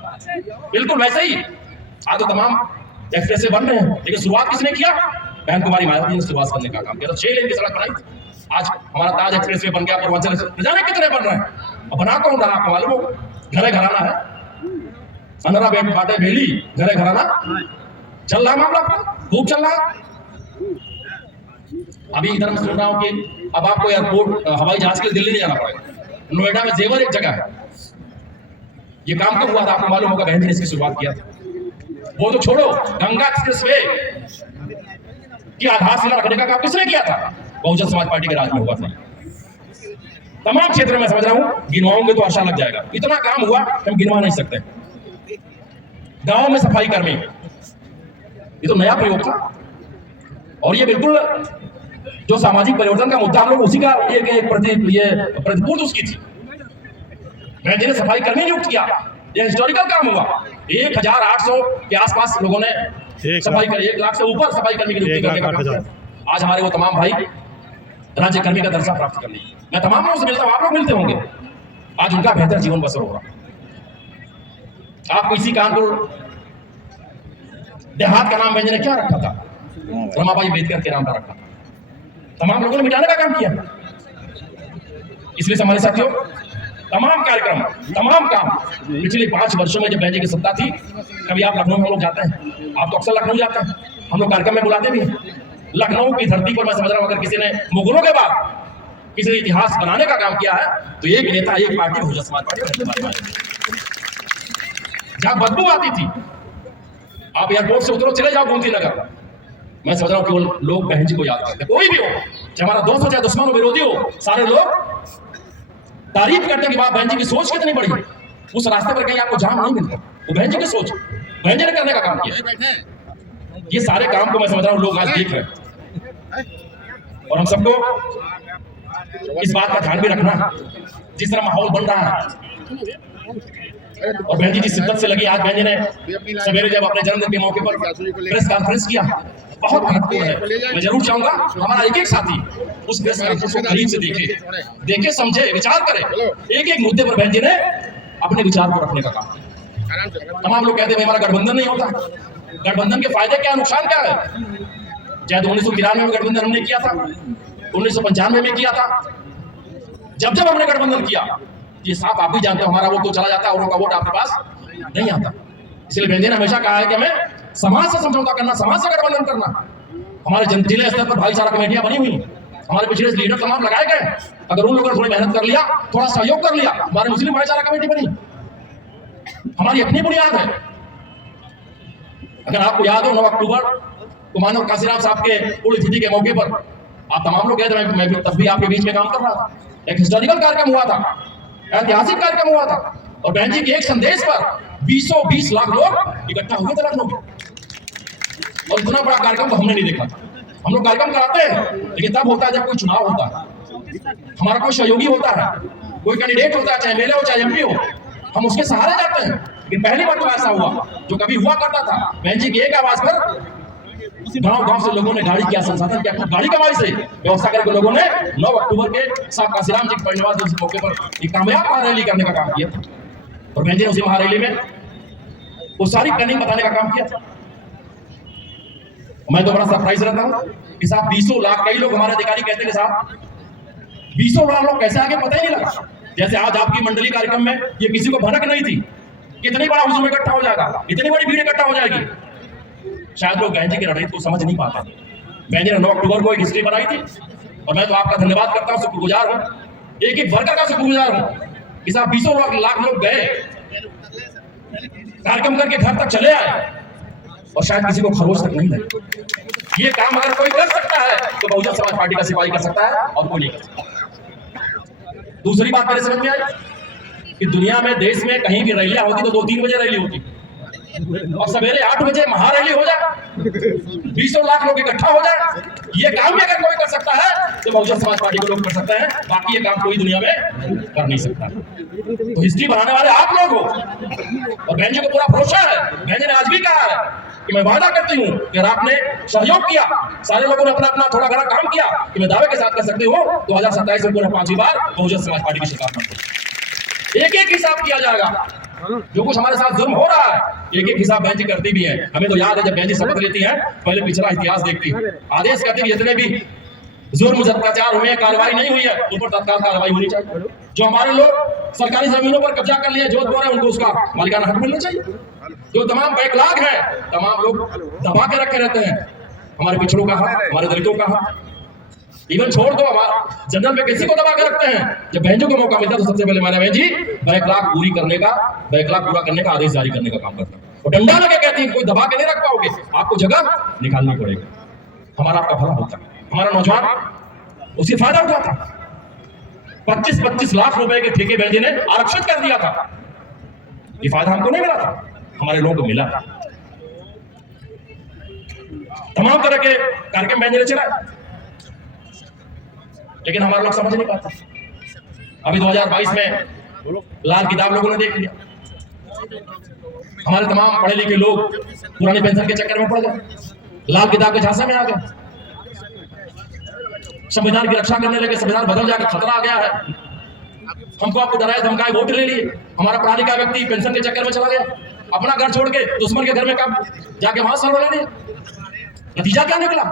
बिल्कुल वैसे ही आज तो तमाम एक्सप्रेस वे बन रहे हैं, लेकिन शुरुआत किसने किया? बहन कुमारी मायावती ने शुरुआत करने का काम किया। तो 6 लेन की सड़क बनाई, आज हमारा ताज एक्सप्रेस वे बन गया, पूर्वांचल जाने कितने बन रहे हैं। अब बना कौन रहा आपको मालूम हो? घरे घराना है, अंधरा बेट बाटे बेली, घरे घराना चल रहा मामला, खूब चल रहा। अभी इधर मैं सुन रहा हूँ कि अब आपको एयरपोर्ट, हवाई जहाज के लिए दिल्ली नहीं जाना पड़ेगा। नोएडा में जेवर एक जगह है, ये काम कब हुआ था आपको मालूम होगा? बहन जी ने इसकी शुरुआत किया था। वो तो छोड़ो, गंगा एक्सप्रेस वे की आधारशिला रखने का काम किसने किया था? बहुजन समाज पार्टी के राज में हुआ था। तमाम क्षेत्रों में समझ रहा हूं, गिनवाऊंगे तो आशा लग जाएगा, इतना काम हुआ हम गिनवा नहीं सकते। गांव में सफाई कर्मी, ये तो नया प्रयोग था और ये बिल्कुल जो सामाजिक परिवर्तन का मुद्दा हम लोग उसी का एक प्रतिपूर्ति उसकी थी। बहन जी ने सफाई कर्मी नियुक्त किया, ये हिस्टोरिकल काम हुआ। 1800 के आसपास लोगों ने सफाई कर, 1 लाख से ऊपर सफाई कर्मी की नियुक्ति करने का काम किया। आज हमारे वो तमाम भाई राज्य कर्मी का दर्जा प्राप्त कर लिया। मैं तमाम लोगों से मिलता हूं, आप लोग मिलते होंगे, आज उनका बेहतर जीवन बसर होगा। आपको इसी कानपुर देहात का नाम बहन जी ने क्या रखा था? रमाबाई अम्बेडकर के नाम पर रखा। तमाम लोगों ने मिटाने का काम किया। इसलिए हमारे साथियों, तमाम कार्यक्रम, तमाम काम पिछले 5 वर्षों में जब बहन जी की सत्ता थी, कभी आप लखनऊ में हम लोग जाते हैं, आप तो अक्सर लखनऊ जाते हैं, हम लोग कार्यक्रम में बुलाते भी हैं। लखनऊ की धरती पर मैं समझ रहा हूं अगर किसी ने मुगलों के बाद किसी ने इतिहास बनाने का काम किया है तो एक नेता, एक पार्टी बहुजन समाज पार्टी। जहां बदबू आती थी, आप एयरपोर्ट से उतरो चले जाओ गोमती नगर, मैं समझ रहा हूं केवल लोग बहन जी को याद करते, कोई भी हो, चाहे हमारा दोस्त हो, चाहे दुश्मन हो, विरोधी हो, सारे लोग तारीफ करते कि बहन जी की सोच कितनी बड़ी है। उस रास्ते पर कहीं आपको जाम नहीं मिलता, वो बहन जी की सोच, बहन जी ने करने का काम किया। ये सारे काम को मैं समझ रहा हूं लोग आज देख रहे हैं और हम सबको इस बात का ध्यान भी रखना, जिस तरह माहौल बन रहा है। और बहन जी जिस शिद्दत से लगी, आज बहन जी ने सवेरे जब अपने जन्मदिन के मौके पर प्रेस कॉन्फ्रेंस किया, बहुत महत्वपूर्ण है। मैं जरूर चाहूंगा हमारा एक एक साथी उस प्रेस कॉन्फ्रेंस को करीब से देखे समझे, विचार करे। एक एक मुद्दे पर बहन जी ने अपने विचार को रखने का काम किया। तमाम लोग कहते हैं हमारा गठबंधन नहीं होता, गठबंधन के फायदे क्या, नुकसान क्या है। चाहे 1993 में गठबंधन हमने किया था, 1995 में किया था, जब जब हमने गठबंधन किया, ये साफ आप भी जानते हो, हमारा वोट तो चला जाता है और उनका वोट आपके पास नहीं आता। इसलिए बहन जी ने हमेशा कहा है कि हमें समाज से समझौता करना, समाज से गठबंधन करना। हमारे जिले स्तर पर भाईचारा कमेटियां बनी हुई, हमारे पिछले लीडर तमाम लगाए गए। अगर उन लोगों ने थोड़ी मेहनत कर लिया, थोड़ा सहयोग कर लिया, हमारे मुस्लिम भाईचारा कमेटी बनी। हमारी अपनी बुनियाद है। अगर आपको याद हो 9 अक्टूबर को मानव काशीराम साहब के पुण्यतिथि के मौके पर आप तमाम लोग गए थे, मैं तब भी आपके बीच में काम कर रहा था। एक हिस्टोरिकल कार्यक्रम हुआ था, ऐतिहासिक कार्यक्रम हुआ था, और बहन जी के एक संदेश पर 20 लाख लोग इकट्ठा हुए थे लखनऊ में। और इतना बड़ा कार्यक्रम तो हमने नहीं देखा था। हम लोग कार्यक्रम कराते हैं, लेकिन तब होता है जब कोई चुनाव होता है, हमारा कोई सहयोगी होता है, कोई कैंडिडेट होता है, चाहे एमएलए हो चाहे एमपी हो, हम उसके सहारे जाते हैं। लेकिन पहली बार तो ऐसा हुआ जो कभी हुआ करता था, बहन जी की एक आवाज पर गांव से लोगों ने गाड़ी किया, संसाधन किया, गाड़ी कमाई से व्यवस्था करके लोगों ने 9 अक्टूबर के साहब काशीराम जी के परिनिर्वाण दिवस के मौके पर एक कामयाब महारैली करने का काम किया। और बहन जी ने उसी महारैली में वो सारी प्लानिंग बताने का काम किया था। मैं तो बड़ा सरप्राइज रहता हूँ कि साहब 20 लाख, कई लोग हमारे अधिकारी कहते हैं कि साहब 20 लाख लोग कैसे आगे पता ही नहीं लगा। जैसे आज आपकी मंडली कार्यक्रम में ये किसी को भनक नहीं थी, कितनी बड़ा हुजूम इकट्ठा हो जाएगा, इतनी बड़ी भीड़ इकट्ठा हो जाएगी। शायद लोग बहन जी की रणनीति को समझ नहीं पाते। बहन जी ने 9 अक्टूबर को एक हिस्ट्री बनाई थी, और मैं तो आपका धन्यवाद करता हूँ, शुक्रगुजार हूँ, एक एक वर्कर का शुक्रगुजार हूँ कि साहब 20 लाख लोग गए, कार्यक्रम करके घर तक चले आए, और शायद किसी को खरोच तक नहीं लगे। ये काम अगर कोई कर सकता है तो बहुजन समाज पार्टी का सिपाही कर सकता है, और कोई नहीं कर सकता। दूसरी बात मेरे समझ में आई कि दुनिया में, देश में कहीं भी रैलियां होती तो 2-3 बजे रैली होती, और सवेरे 8 बजे महारैली हो जाए, 20 लाख लोग इकट्ठा हो जाए। ये काम भी अगर कोई कर सकता है तो बहुजन समाज पार्टी के लोग कर सकते हैं, बाकी ये काम कोई दुनिया में कर नहीं सकता। तो हिस्ट्री बनाने वाले आप लोग हो, और बहन जी को पूरा भरोसा है। बहन जी ने आज भी कहा है कि मैं वादा करती हूँ कि आपने सहयोग किया, सारे लोगों ने अपना अपना थोड़ा घड़ा काम किया, कि मैं दावे के साथ कर सकती हूँ 2027 में पूरा 5वीं बार बहुजन समाज पार्टी की सरकार बनती। एक एक हिसाब किया जाएगा, जो कुछ हमारे साथ जुर्म हो रहा है एक एक हिसाब बहन जी करती भी है। हमें तो याद है जब बहन जी शपथ लेती है, पहले पिछला इतिहास देखती है, आदेश करती है जितने भी जुर्म अत्याचार हुए, कार्रवाई नहीं हुई है, उन पर तत्काल कार्रवाई होनी चाहिए। जो हमारे लोग सरकारी जमीनों पर कब्जा कर लिए, जोधपुर है, उनको उसका मालिकाना हक मिलना चाहिए। जो तमाम बैकलॉग है, तमाम लोग दबा के रखे रहते हैं, हमारे पिछड़ों का हक, हमारे दलितों का हक, इवन छोड़ दो हमारा जनरल में किसी को दबा के रखते हैं। जब बहनों को मौका मिलता है तो सबसे पहले मैंने बहन जी बैकलॉग पूरा करने का आदेश जारी करने का काम करता है, और डंडा लगे कहती है कोई दबा के नहीं रख पाओगे, आपको जगह निकालना पड़ेगा। हमारा आपका भला होता है, हमारा नौजवान उसी फायदा उठाता। 25 लाख रुपए के ठेके बहन जी ने आरक्षित कर दिया था। ये फायदा हमको नहीं मिला था, हमारे लोगों को मिला था। तमाम तरह के कार्यक्रम बहन जी ने चलाए, लेकिन हमारे लोग समझ नहीं पाते। अभी 2022 में लाल किताब लोगों ने देख लिया, हमारे तमाम पढ़े लिखे लोग पुरानी पेंशन के चक्कर में पड़ गए, लाल किताब के झांसे में आ गए, संविधान की रक्षा करने लगे, संविधान बदल जाकर खतरा आ गया है। हमको आपको डराए धमकाए वोट ले लिए, हमारा पढ़ा लिखा व्यक्ति पेंशन के चक्कर में चला गया, अपना घर छोड़ के दुश्मन के घर में काम जाके वहां सर ले लिया। नतीजा क्या निकला?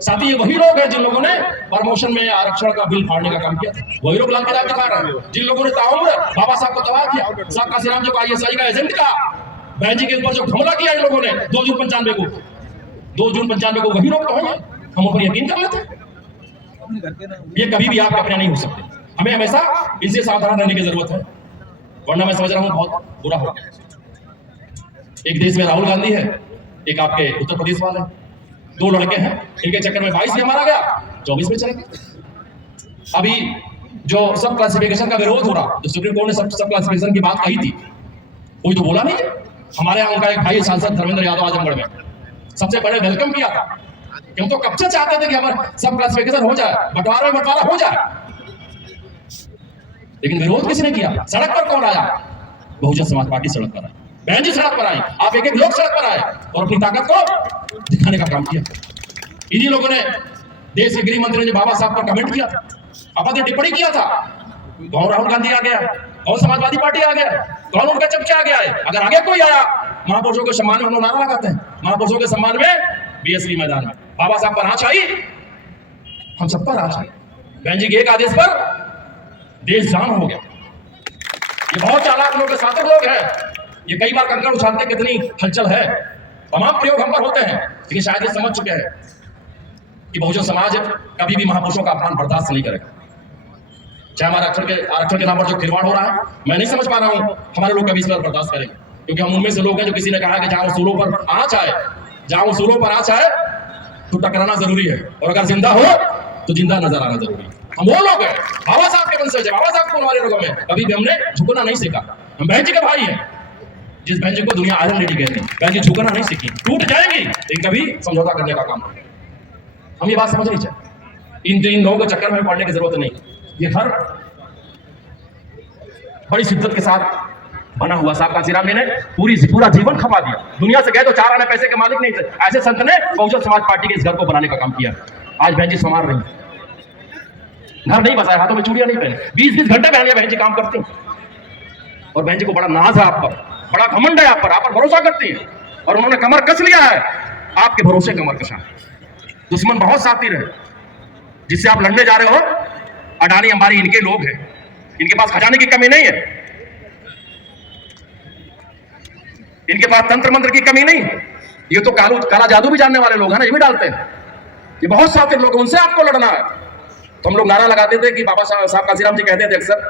साथ ही ये वही लोग हैं जिन लोगों ने प्रमोशन में आरक्षण का बिल फाड़ने का काम किया, वही लोग लाल किताब दिखा रहे हैं, जिन लोगों ने ताउम्र बाबा साहब को तबाह किया, साहब काशीराम जी को ISI का एजेंट कहा, बहन जी के ऊपर जो हमला किया इन लोगों ने 2 जून 95 को वही लोग तो हैं। हम ऊपर यकीन कर लेते हैं। ये कभी भी आप अपने नहीं हो सकते, हमें हमेशा इनसे सावधान रहने की जरूरत है, वरना मैं समझ रहा हूँ बहुत बुरा हो गया। एक देश में राहुल गांधी है, एक आपके उत्तर प्रदेश वाले, 2 लड़के हैं, इनके चक्कर में 22 में मारा गया, 24 में चले गए। अभी जो सब क्लासिफिकेशन का विरोध हो रहा, जो सुप्रीम कोर्ट ने सब क्लासिफिकेशन की बात कही थी, कोई तो बोला नहीं है। हमारे यहाँ उनका एक भाई सांसद धर्मेंद्र यादव आजमगढ़ में सबसे पहले वेलकम किया था हम तो कब से चाहते थे कि हमारा सब क्लासिफिकेशन हो जाए, बंटवारा हो जाए, लेकिन विरोध किसने किया? सड़क पर कौन आया? बहुजन समाज पार्टी सड़क पर आई, बहन जी सड़क पर आई, आप एक एक लोग सड़क पर आए और अपनी ताकत को दिखाने का काम किया। इन्हीं लोगों ने देश के गृह मंत्री ने बाबा साहब पर कमेंट किया था, आपत्ति टिप्पणी किया था, कौन राहुल गांधी आ गया, कौन समाजवादी पार्टी आ गया, कौन उनका चमचा आ गया है? अगर आगे कोई आया, महापुरुषों के सम्मान में हम लोग नारा लगाते हैं, महापुरुषों के सम्मान में बीएसपी मैदान में बाबा साहब पर आँच आई, हम सब पर आँच आई। बहन जी के एक आदेश पर देश जाम हो गया। ये बहुत चालाक लोग, सातक लोग हैं, ये कई बार कंकड़ उछालते कितनी हलचल है, तमाम प्रयोग हम पर होते हैं, लेकिन शायद ये समझ चुके हैं कि बहुजन समाज कभी भी महापुरुषों का अपमान बर्दाश्त नहीं करेगा। चाहे हमारे आरक्षण के नाम पर जो खिलवाड़ हो रहा है, मैं नहीं समझ पा रहा हूं हमारे लोग कभी इस पर बर्दाश्त करेंगे, क्योंकि हम उनमें से लोग हैं जो किसी ने कहा कि जहां उसूलों पर आँच आए, जहां उसूलों पर आँच आए तो टकराना जरूरी है, और अगर जिंदा हो तो जिंदा नजर आना जरूरी है। हम वो लोग हैं, बाबा साहब के वंशज है, बाबा साहब को हमारे लोगों में कभी भी हमने झुकना नहीं सीखा। हम बहन जी के भाई हैं, जिस बहन जी को दुनिया आयरन लेडी कहती है, बहन जी झुकना नहीं सीखी, टूट जाएंगी लेकिन कभी समझौता करने का काम नहीं। हम ये बात समझ नहीं चाहिए, इन लोगों के चक्कर में पड़ने की जरूरत नहीं। ये घर बड़ी शिद्दत के साथ बना हुआ, साहब कांसीराम जी ने पूरा जीवन खपा दिया। दुनिया से गए तो 4 आने पैसे के मालिक नहीं थे, ऐसे संत ने बहुजन समाज पार्टी के इस घर को बनाने का काम किया। आज बहन जी संवार रही, घर नहीं बसाए, हाथों में चूड़ियां नहीं पहने, 20-20 घंटे बहन जी काम करती हैं, और बहन जी को बड़ा नाज है आप पर, बड़ा घमंड है आप पर भरोसा करती है, और उन्होंने कमर कस लिया है, आपके भरोसे कमर कसा है। दुश्मन बहुत साथी रहे, जिससे आप लड़ने जा रहे हो, अडानी अंबानी इनके लोग हैं, इनके पास खजाने की कमी नहीं है, इनके पास तंत्र मंत्र की कमी नहीं है, ये तो काला जादू भी जानने वाले लोग हैं ना, ये भी डालते हैं, ये बहुत साथी लोग, उनसे आपको लड़ना है। तो हम लोग नारा लगाते थे कि बाबा साहब कांसीराम जी कहते थे अक्सर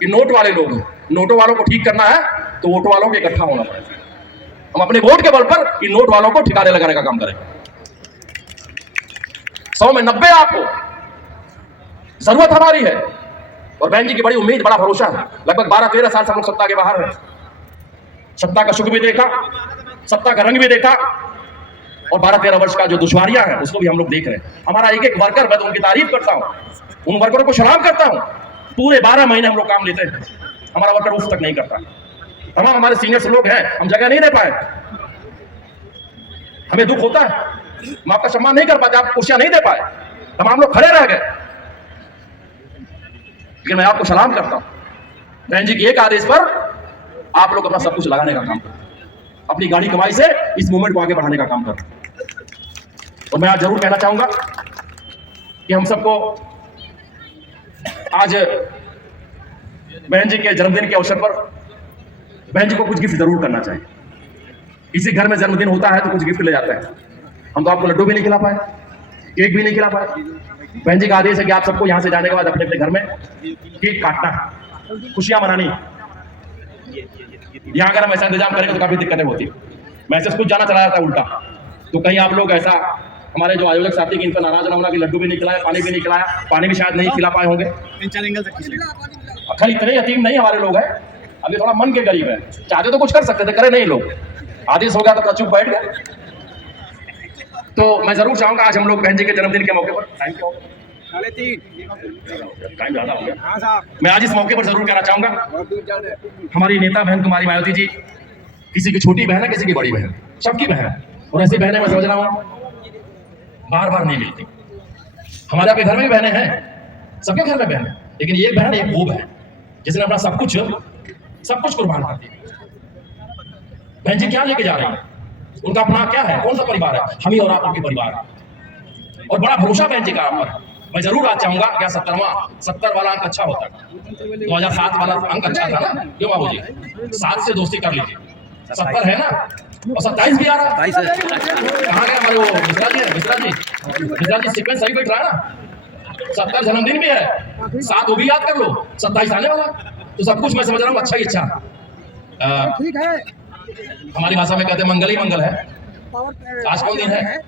कि नोट वाले लोग हैं, नोटों वालों को ठीक करना है तो वोटों वालों को इकट्ठा होना पड़ेगा। हम अपने वोट के बल पर इन नोट वालों को ठिकाने लगाने का काम करेंगे। 100 में 90 आपको जरूरत हमारी है, और बहन जी की बड़ी उम्मीद, बड़ा भरोसा है। लगभग 12-13 साल से हम लोग सत्ता के बाहर हैं, सत्ता का सुख भी देखा, सत्ता का रंग भी देखा, और 12-13 वर्ष का जो दुश्वारियां हैं उसको भी हम लोग देख रहे हैं। हमारा एक एक वर्कर, मैं तो उनकी तारीफ करता हूं, उन वर्करों को सलाम करता हूं। पूरे 12 महीने हम लोग काम लेते हैं, हमारा वर्कर उस तक नहीं करता। तमाम हमारे सीनियर्स लोग हैं, हम जगह नहीं दे पाए, हमें दुख होता है, हम आपका सम्मान नहीं कर पाते, आप कुर्सियां नहीं दे पाए, तमाम लोग खड़े रह गए, लेकिन मैं आपको सलाम करता हूं। बहन जी के एक आदेश पर आप लोग अपना सब कुछ लगाने का काम करें, अपनी गाड़ी कमाई से इस मूवमेंट को आगे बढ़ाने का काम करें। और मैं आज जरूर कहना चाहूंगा कि हम सबको आज बहन जी के जन्मदिन के अवसर पर बहन जी को कुछ गिफ्ट जरूर करना चाहिए। किसी घर में जन्मदिन होता है तो कुछ गिफ्ट ले जाते हैं, हम तो आपको लड्डू भी नहीं खिला पाए, केक भी नहीं खिला पाए। बहन जी का आदेश है कि आप सबको यहां से जाने के बाद अपने अपने घर में केक काटना, खुशियां मनानी। यहाँ अगर हम ऐसा इंतजाम करेंगे तो काफी दिक्कतें होती है। मैसेज कुछ जाना चला जाता है उल्टा, तो कहीं आप लोग ऐसा, हमारे जो आयोजक साथी की इन पर नाराज ना होना कि लड्डू भी नहीं खिलाया, पानी भी नहीं खिलाया, पानी भी शायद नहीं खिला पाए होंगे। खैर इतने यतीम नहीं हमारे लोग हैं, अभी थोड़ा मन के गरीब है, चाहते तो कुछ कर सकते थे, करे नहीं लोग, आदेश हो गया तो चुप बैठ गए। तो मैं जरूर चाहूंगा आज हम लोग बहन जी के जन्मदिन के मौके पर, टाइम ज्यादा हो गया, मैं आज इस मौके पर जरूर कहना चाहूंगा, हमारी नेता बहन कुमारी मायावती जी किसी की छोटी बहन है, किसी की बड़ी बहन, सबकी बहन है, और ऐसी बहनें मैं समझ रहा हूँ बार बार नहीं मिलती। हमारे आपके घर में भी बहनें हैं, सबके घर में बहन है, लेकिन ये बहन एक वो बहन जिसने अपना सब कुछ कुर्बान कर दिया। बहन जी क्या लेके जा रही है, उनका अपना क्या है, कौन सा परिवार है, हम ही और आप उनके परिवार, और बड़ा भरोसा बहन जी का आप पर। मैं जरूर आज चाहूंगा, क्या 70 वाला अंक अच्छा होता है, 2007 वाला अंक अच्छा था ना, क्यों बाबू जी 7 से दोस्ती कर लीजिए, 70 है ना, और 27 भी आ रहा है। कहाँ गए हमारे वो मिश्रा जी सीक्वेंस सही बैठ रहा है ना, 70 जन्मदिन भी है, 7 वो भी याद कर लो, 27 आने वाला, तो सब कुछ मैं समझ रहा हूँ अच्छा ही अच्छा। ठीक है, हमारी भाषा में कहते हैं मंगल ही मंगल है। आज कौन दिन है,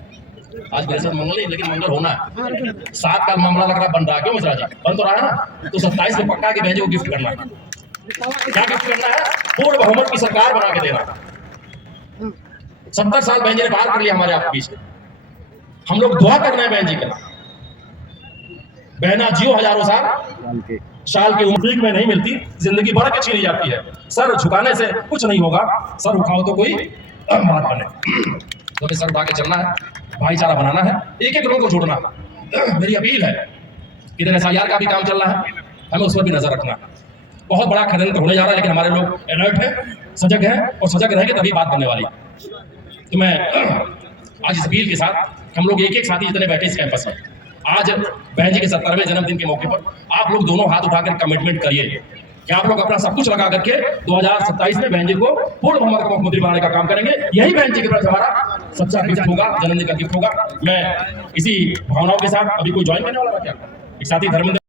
आज वैसे मंगल नहीं, लेकिन मंगल होना है। 7 का मामला लग रहा बन रहा है, क्यों मिश्रा जी बन तो रहा है ना, तो 27 में पक्का के बहन को गिफ्ट करना है। क्या गिफ्ट करना है, पूर्ण बहुमत की सरकार बना के देना। 70 साल बहन जी ने पार कर लिया हमारे आपके बीच, हम लोग दुआ कर रहे हैं बहन जी का, बहना जियो हजारों साल की उम्र में नहीं मिलती, जिंदगी बढ़ के छीनी जाती है। सर झुकाने से कुछ नहीं होगा, सर उठाओ तो कोई बात बने। तो हमें सर उठा के चलना है, भाईचारा बनाना है, एक एक लोगों को जोड़ना है। मेरी अपील है, इधर SIR का भी काम चल रहा है, हमें उस पर भी नजर रखना है। बहुत बड़ा षड्यंत्र होने जा रहा है, लेकिन हमारे लोग अलर्ट है, सजग है, और सजग रहेंगे तभी बात बनने वाली। तो मैं आज इस अपील के साथ, हम लोग एक एक साथी जितने बैठे इस कैंपस में, आज बहन जी के 70वें जन्मदिन के मौके पर आप लोग दोनों हाथ उठाकर कमिटमेंट करिए कि आप लोग अपना सब कुछ लगा करके 2027 में बहन जी को पूर्ण बहुमत का मुख्यमंत्री बनाने का काम करेंगे। यही बहन जी के प्रति हमारा सच्चा गिफ्ट होगा, जन्मदिन का गिफ्ट होगा। मैं इसी भावनाओं के साथ, अभी कोई ज्वाइन करने वाला था क्या, एक साथी धर्मेंद्र